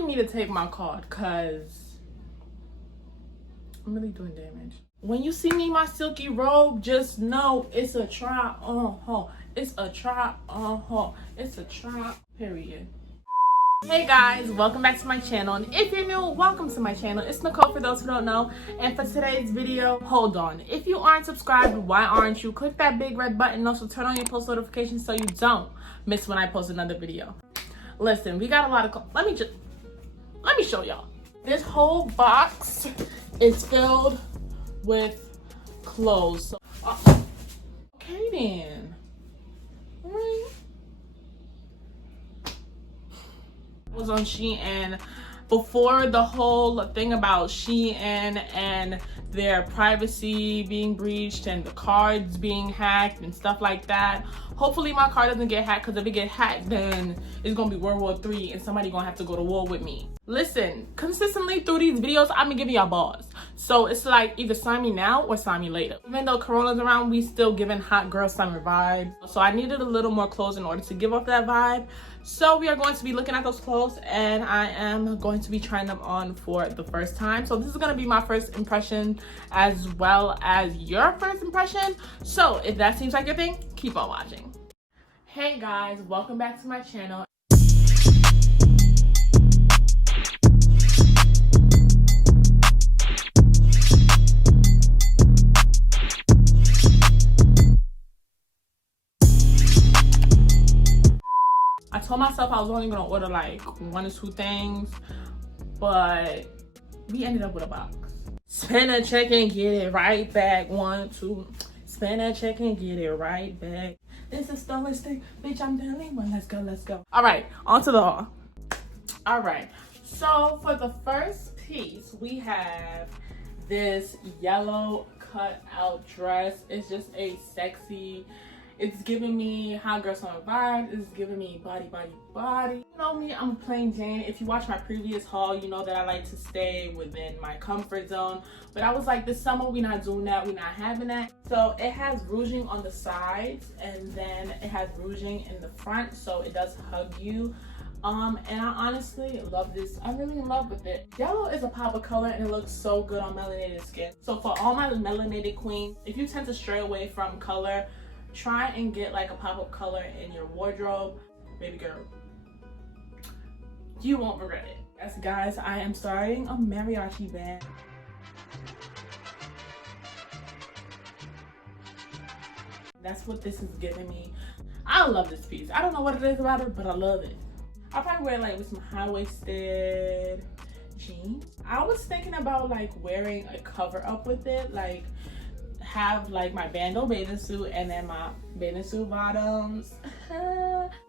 somebody need to take my card because I'm really doing damage. When you see me in my silky robe, just know it's a try on haul. It's a try on haul. It's a try, period. Hey guys, welcome back to my channel, and if you're new, welcome to my channel. It's Nicole for those who don't know, and for today's video, hold on, if you aren't subscribed, why aren't you? Click that big red button, also turn on your post notifications so you don't miss when I post another video. Listen, we got a lot of let me show y'all. This whole box is filled with clothes. So, okay then. All right. I was on SHEIN before the whole thing about SHEIN and their privacy being breached and the cards being hacked and stuff like that. Hopefully my card doesn't get hacked, because if it get hacked, then it's gonna be World War III and somebody gonna have to go to war with me. Listen, consistently through these videos, I've been giving y'all bars. So it's like either sign me now or sign me later. Even though Corona's around, we still giving hot girl summer vibes. So I needed a little more clothes in order to give off that vibe. So we are going to be looking at those clothes, and I am going to be trying them on for the first time. So this is gonna be my first impression as well as your first impression. So if that seems like your thing, keep on watching. Hey guys, welcome back to my channel. I told myself I was only gonna order like 1 or 2 things, but we ended up with a box. Spend a check and get it right back. 1, 2. Spend a check and get it right back. This is stylistic, bitch. I'm telling you. Let's go, let's go. All right, on to the haul. All right, so for the first piece, we have this yellow cut-out dress. It's just a sexy. It's giving me hot girl summer vibes. It's giving me body. You know me, I'm a plain Jane. If you watch my previous haul, you know that I like to stay within my comfort zone. But I was like, this summer, we're not doing that. We're not having that. So it has ruching on the sides, and then it has ruching in the front. So it does hug you. And I honestly love this. I'm really in love with it. Yellow is a pop of color, and it looks so good on melanated skin. So for all my melanated queens, if you tend to stray away from color, try and get like a pop-up color in your wardrobe. Baby girl, you won't regret it. Yes guys, I am starting a mariachi band. That's what this is giving me. I love this piece. I don't know what it is about it, but I love it. I'll probably wear like with some high-waisted jeans. I was thinking about like wearing a cover up with it, like have like my bandeau bathing suit and then my bathing suit bottoms.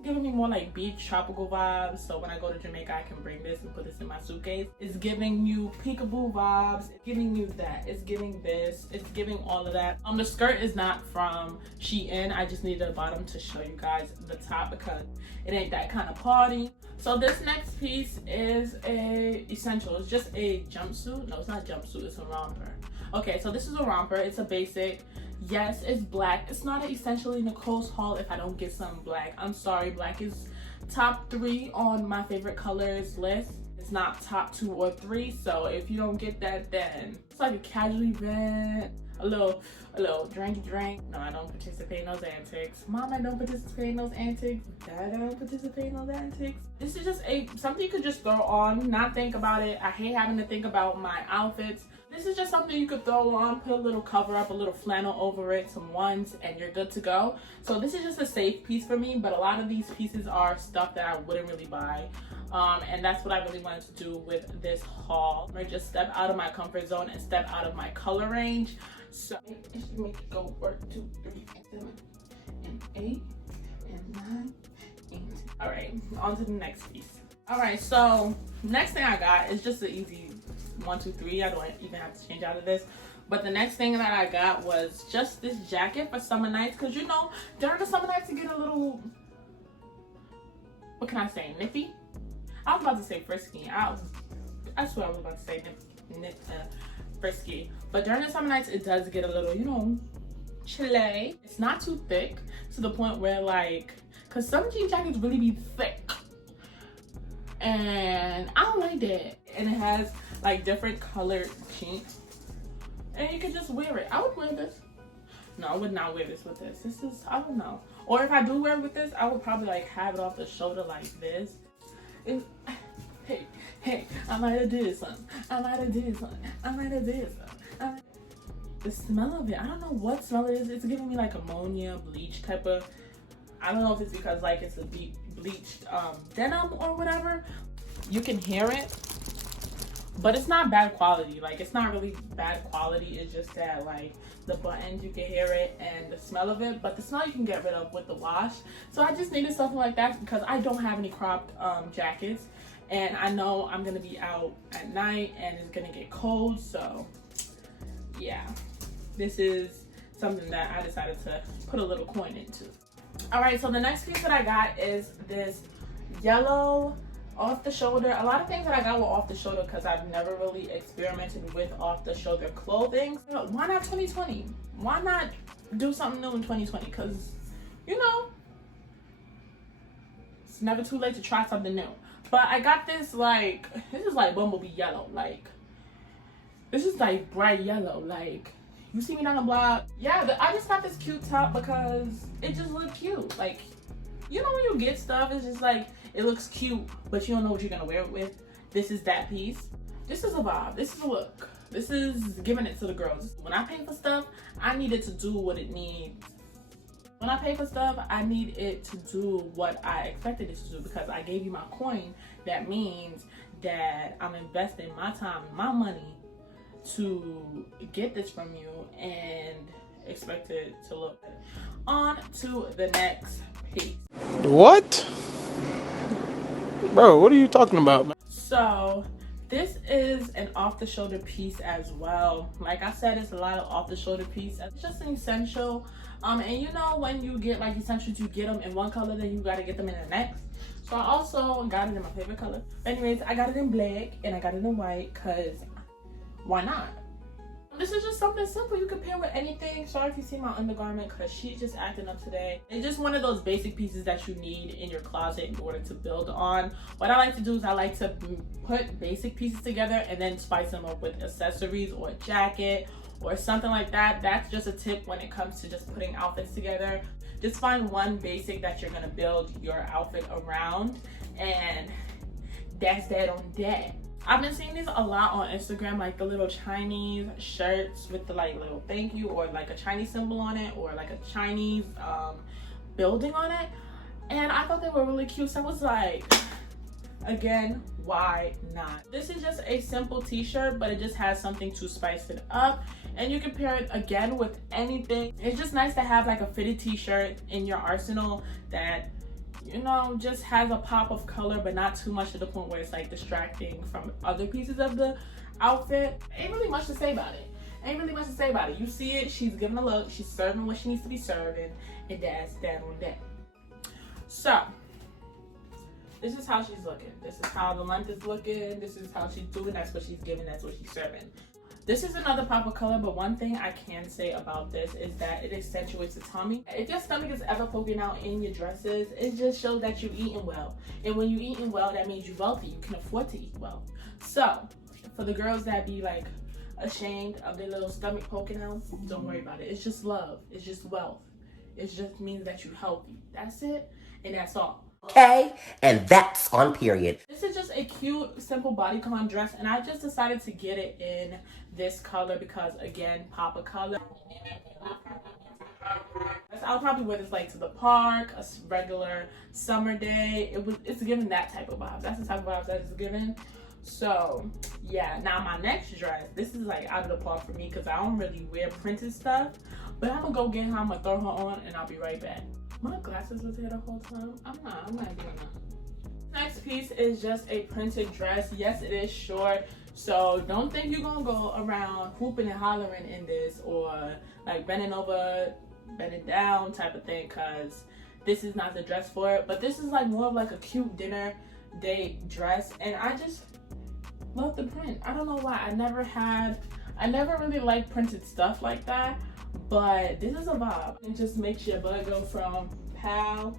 Giving me more like beach tropical vibes, so when I go to Jamaica I can bring this and put this in my suitcase. It's giving you peekaboo vibes, it's giving you that, it's giving this, it's giving all of that. The skirt is not from SHEIN. I just needed a bottom to show you guys the top because it ain't that kind of party. So this next piece is a essential. It's just a jumpsuit. No, it's not a jumpsuit, it's a romper. Okay, so this is a romper. It's a basic. Yes, it's black. It's not an essentially Nicole's haul if I don't get some black. I'm sorry, black is top 3 on my favorite colors list. It's not top 2 or 3, so if you don't get that, then it's like a casual event, a little drinky drink. No, I don't participate in those antics. Mom, I don't participate in those antics. Dad, I don't participate in those antics. This is just something you could just throw on, not think about it. I hate having to think about my outfits. This is just something you could throw on, put a little cover up, a little flannel over it, some ones, and you're good to go. So this is just a safe piece for me, but a lot of these pieces are stuff that I wouldn't really buy. And that's what I really wanted to do with this haul. I just step out of my comfort zone and step out of my color range. So it should make it go 1, 2, 3, 7, and 8, and 9, 8. All right, on to the next piece. All right, so next thing I got is just an easy 1, 2, 3. I don't even have to change out of this. But the next thing that I got was just this jacket for summer nights, because you know during the summer nights you get a little, what can I say, nippy. I was about to say frisky. I swear I was about to say frisky. But during the summer nights it does get a little, you know, chilly. It's not too thick to the point where like, because some jean jackets really be thick. and I don't like that. And it has like different colored jeans, and you can just wear it. I would wear this. No, I would not wear this with this. This is, I don't know. Or if I do wear it with this, I would probably like have it off the shoulder like this. Hey, I might have did something. I might have did something. The smell of it, I don't know what smell it is. It's giving me like ammonia, bleach type of, I don't know if it's because like it's a deep bleached denim or whatever. You can hear it, but it's not bad quality. Like, it's not really bad quality. It's just that like the buttons, you can hear it, and the smell of it, but the smell you can get rid of with the wash. So I just needed something like that because I don't have any cropped jackets, and I know I'm gonna be out at night and it's gonna get cold. So yeah, this is something that I decided to put a little coin into. All right, so the next piece that I got is this yellow off the shoulder. A lot of things that I got were off the shoulder because I've never really experimented with off the shoulder clothing. Why not 2020? Why not do something new in 2020? Because, you know, it's never too late to try something new. But I got this, like, this is like bumblebee yellow. Like, this is like bright yellow. Like, you see me down the block. Yeah, I just got this cute top because it just looked cute. Like, you know when you get stuff, it's just like, it looks cute, but you don't know what you're gonna wear it with. This is that piece. This is a vibe. This is a look. This is giving it to the girls. When I pay for stuff, I need it to do what it needs. When I pay for stuff, I need it to do what I expected it to do because I gave you my coin. That means that I'm investing my time and my money to get this from you and expect it to look good. On to the next piece. What? Bro, what are you talking about, man? So this is an off-the-shoulder piece as well. Like I said, it's a lot of off-the-shoulder piece. It's just an essential. And you know when you get like essentials, you get them in one color, then you gotta get them in the next. So I also got it in my favorite color. Anyways, I got it in black and I got it in white because why not? This is just something simple. You can pair with anything. Sorry if you see my undergarment because she's just acting up today. It's just one of those basic pieces that you need in your closet in order to build on. What I like to do is I like to put basic pieces together and then spice them up with accessories or a jacket or something like that. That's just a tip when it comes to just putting outfits together. Just find one basic that you're gonna build your outfit around, and that's that on that. I've been seeing these a lot on Instagram, like the little Chinese shirts with the like little thank you or like a Chinese symbol on it or like a Chinese building on it. And I thought they were really cute. So I was like, again, why not? This is just a simple t-shirt, but it just has something to spice it up. And you can pair it again with anything. It's just nice to have like a fitted t-shirt in your arsenal that, you know, just has a pop of color, but not too much to the point where it's like distracting from other pieces of the outfit. Ain't really much to say about it. You see it, she's giving a look, she's serving what she needs to be serving, and that's that on that. So this is how she's looking. This is how the length is looking. This is how she's doing. That's what she's giving. That's what she's serving. This is another pop of color, but one thing I can say about this is that it accentuates the tummy. If your stomach is ever poking out in your dresses, it just shows that you're eating well. And when you're eating well, that means you're wealthy. You can afford to eat well. So for the girls that be like ashamed of their little stomach poking out, don't worry about it. It's just love. It's just wealth. It just means that you're healthy. That's it, and that's all. Okay, and that's on period. This is just a cute, simple bodycon dress, and I just decided to get it in this color because, again, pop of color. I'll probably wear this like to the park, a regular summer day. It's giving that type of vibes. That's the type of vibes that it's giving. So yeah, now my next dress, this is like out of the park for me because I don't really wear printed stuff, but I'm gonna go get her, I'm gonna throw her on, and I'll be right back. My glasses was here the whole time. I'm not doing that. Next piece is just a printed dress. Yes, it is short, so don't think you're gonna go around hooping and hollering in this or like bending over, bending down type of thing, because this is not the dress for it. But this is like more of like a cute dinner date dress, and I just love the print. I don't know why. I never really liked printed stuff like that, but this is a vibe. It just makes your blood go from pow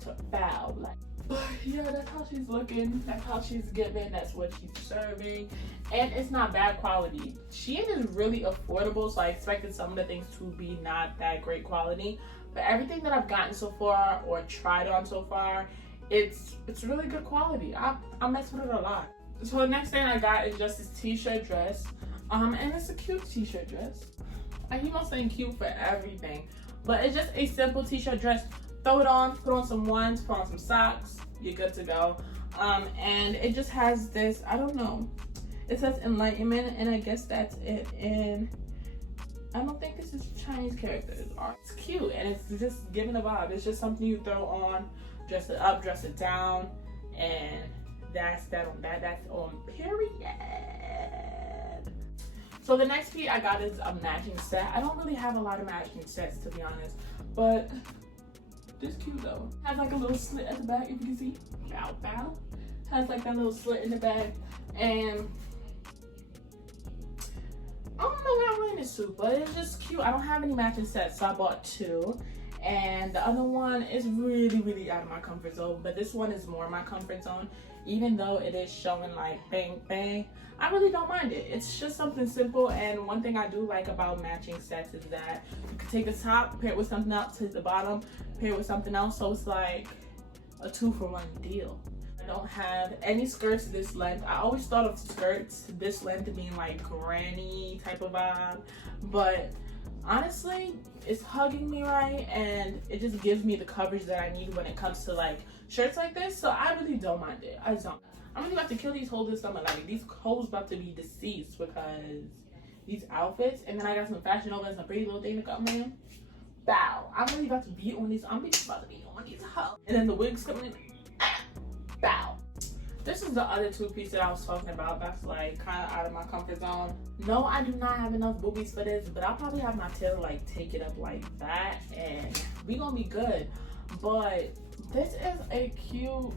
to foul. Like, But yeah, that's how she's looking. That's how she's giving. That's what she's serving. And it's not bad quality. SHEIN is really affordable, so I expected some of the things to be not that great quality. But everything that I've gotten so far or tried on so far, it's really good quality. I mess with it a lot. So the next thing I got is just this t-shirt dress. And it's a cute t-shirt dress. I keep on saying cute for everything. But it's just a simple t-shirt dress. Throw it on, put on some ones, put on some socks, you're good to go. And it just has this, I don't know, it says enlightenment, and I guess that's it. And I don't think this is Chinese characters. It's cute, and it's just giving a vibe. It's just something you throw on, dress it up, dress it down, and that's that on that. That's on period. So the next piece I got is a matching set. I don't really have a lot of matching sets, to be honest, but this cute though. Has like a little slit at the back, if you can see. Bow, bow. Has like that little slit in the back, and I don't know where I'm wearing this suit, but it's just cute. I don't have any matching sets, so I bought two. And the other one is really out of my comfort zone, but this one is more my comfort zone. Even though it is showing like bang bang, I really don't mind it. It's just something simple. And one thing I do like about matching sets is that you can take the top, pair it with something else, take the bottom, pair it with something else, so it's like a 2-for-1 deal. I don't have any skirts this length. I always thought of skirts this length being like granny type of vibe, but honestly it's hugging me right, and it just gives me the coverage that I need when it comes to like shirts like this. So I really don't mind it. I'm really about to kill these hoes this summer. Like, these hoes about to be deceased because these outfits. And then I got some Fashion Nova and some Pretty Little Thing to come in. Bow. I'm really about to be on these. I'm really about to be on these hoes. And then the wigs coming in. Bow. This is the other two-piece that I was talking about that's like kind of out of my comfort zone. No, I do not have enough boobies for this, but I'll probably have my tailor like take it up like that, and we gonna be good. But this is a cute,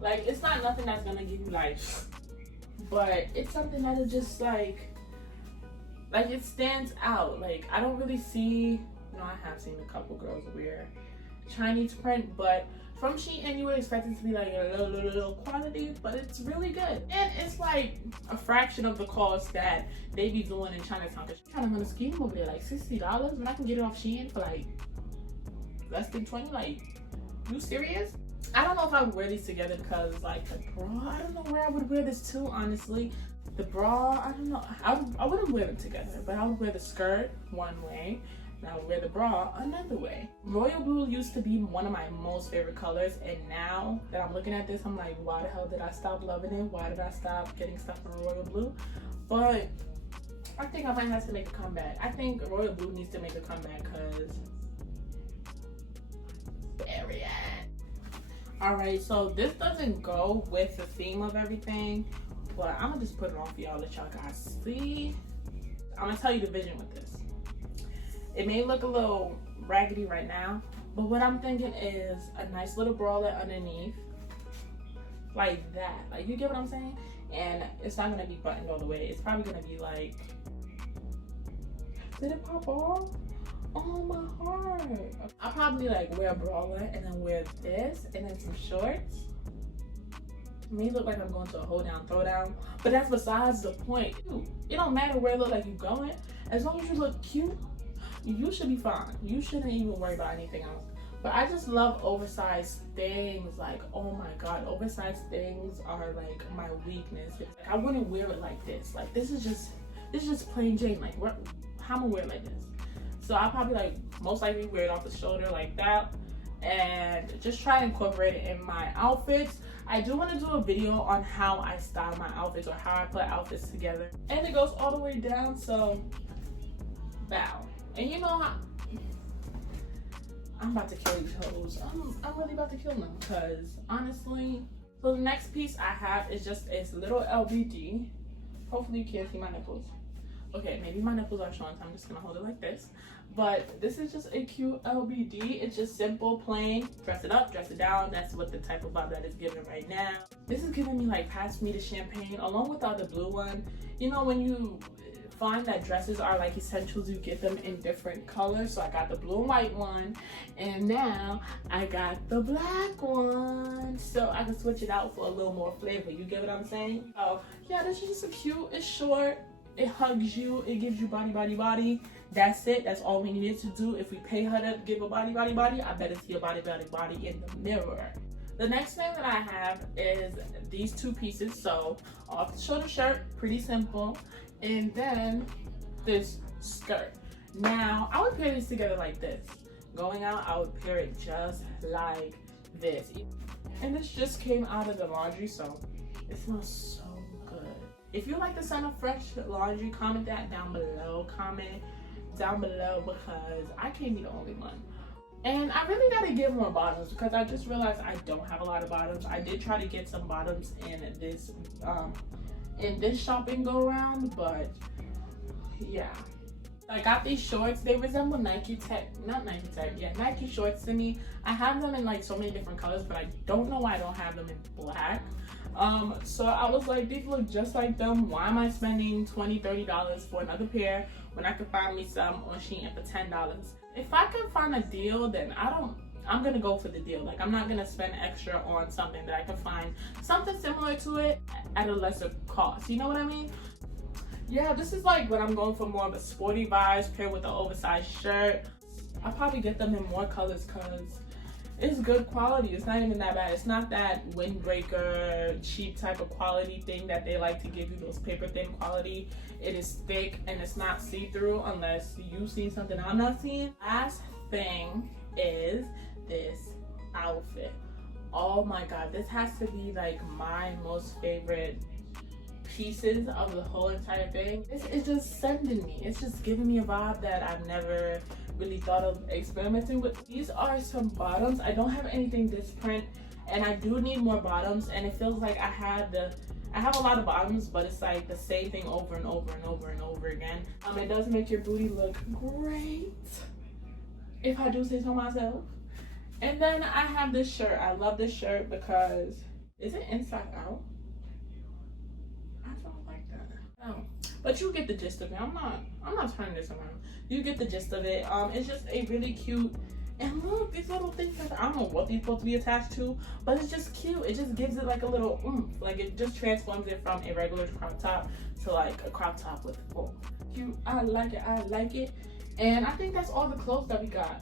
like, it's not nothing that's gonna give you like, but it's something that is just like it stands out. Like, I don't really see, I have seen a couple girls wear Chinese print, but from SHEIN you would expect it to be like a little quantity, but it's really good. And it's like a fraction of the cost that they be doing in Chinatown. Cause you're trying to run a scheme over there, like $60 when I can get it off SHEIN for like less than 20. Like, you serious? I don't know if I would wear these together because like the bra, I don't know where I would wear this to, honestly. The bra, I don't know. I wouldn't wear them together, but I would wear the skirt one way, and I would wear the bra another way. Royal blue used to be one of my most favorite colors, and now that I'm looking at this, I'm like, why the hell did I stop loving it? Why did I stop getting stuff from royal blue? But I think I might have to make a comeback. I think royal blue needs to make a comeback because period. Alright, so this doesn't go with the theme of everything, but I'm gonna just put it on for y'all that y'all guys see. I'm gonna tell you the vision with this. It may look a little raggedy right now, but what I'm thinking is a nice little bralette underneath, like that. Like, you get what I'm saying? And it's not gonna be buttoned all the way. It's probably gonna be like, did it pop off? Oh, my heart. I'll probably like wear a bralette and then wear this and then some shorts. It may look like I'm going to a hold down, throw down, but that's besides the point. It don't matter where it look like you're going. As long as you look cute, you should be fine. You shouldn't even worry about anything else. But I just love oversized things. Like, oh my god, oversized things are like my weakness. Like, I wouldn't wear it like this. Like, this is just plain Jane. Like, how am I wear it like this? So I'll probably like most likely wear it off the shoulder like that, and just try to incorporate it in my outfits. I do want to do a video on how I style my outfits or how I put outfits together, and it goes all the way down. So bow. And you know how I'm about to kill these hoes. I'm really about to kill them because honestly. So the next piece I have is just a little LBD. Hopefully you can't see my nipples. Okay, maybe my nipples are showing, so I'm just gonna hold it like this. But this is just a cute LBD. It's just simple, plain. Dress it up, dress it down. That's what the type of vibe that is giving right now. This is giving me like Pass Me the Champagne along with the other blue one. You know, when you find that dresses are like essentials. You get them in different colors. So I got the blue and white one, and now I got the black one, so I can switch it out for a little more flavor. You get what I'm saying? Oh yeah, this is just so cute. It's short, it hugs you, it gives you body. That's it. That's all we needed to do. If we pay her to give a body, I better see a body in the mirror. The next thing that I have is these two pieces. So off the shoulder shirt, pretty simple, and then this skirt. Now I would pair these together like this. Going out, I would pair it just like this. And this just came out of the laundry, so it smells so good. If you like the scent of fresh laundry, comment that down below. Comment down below, because I can't be the only one. And I really gotta get more bottoms, because I just realized I don't have a lot of bottoms. I did try to get some bottoms in this shopping go around, but yeah. I got these shorts. They resemble Nike shorts to me. I have them in like so many different colors, but I don't know why I don't have them in black. So I was like, these look just like them. Why am I spending $20-$30 for another pair when I could find me some on SHEIN for $10? If I can find a deal, then I'm gonna go for the deal. Like, I'm not gonna spend extra on something that I can find something similar to it at a lesser cost. You know what I mean? Yeah, this is like what I'm going for, more of a sporty vibes paired with an oversized shirt. I'll probably get them in more colors because it's good quality. It's not even that bad. It's not that windbreaker, cheap type of quality thing that they like to give you, those paper thin quality. It is thick and it's not see-through unless you see something I'm not seeing. Last thing is this outfit. Oh my god, this has to be like my most favorite pieces of the whole entire thing. This is just sending me. It's just giving me a vibe that I've never really thought of experimenting with. These are some bottoms. I don't have anything this print, and I do need more bottoms, and it feels like I have a lot of bottoms, but it's like the same thing over and over and over and over again. It does make your booty look great, if I do say so myself. And then I have this shirt. I love this shirt because, is it inside out? I don't like that. Oh, but you get the gist of it. I'm not turning this around. You get the gist of it. It's just a really cute, and look, these little things, I don't know what they're supposed to be attached to, but it's just cute. It just gives it like a little oomph. Like, it just transforms it from a regular crop top to like a crop top with full. Cute. I like it. And I think that's all the clothes that we got.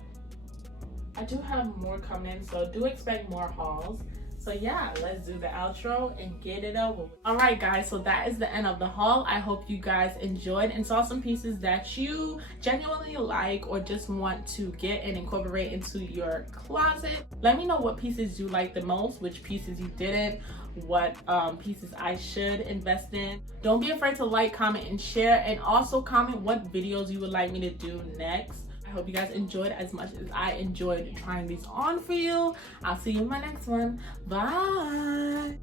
I do have more coming, so do expect more hauls. So yeah, let's do the outro and get it over. All right guys, so that is the end of the haul. I hope you guys enjoyed and saw some pieces that you genuinely like or just want to get and incorporate into your closet. Let me know what pieces you like the most, which pieces you didn't, what pieces I should invest in. Don't be afraid to like, comment, and share, and also comment what videos you would like me to do next. I hope you guys enjoyed as much as I enjoyed trying these on for you. I'll see you in my next one. Bye.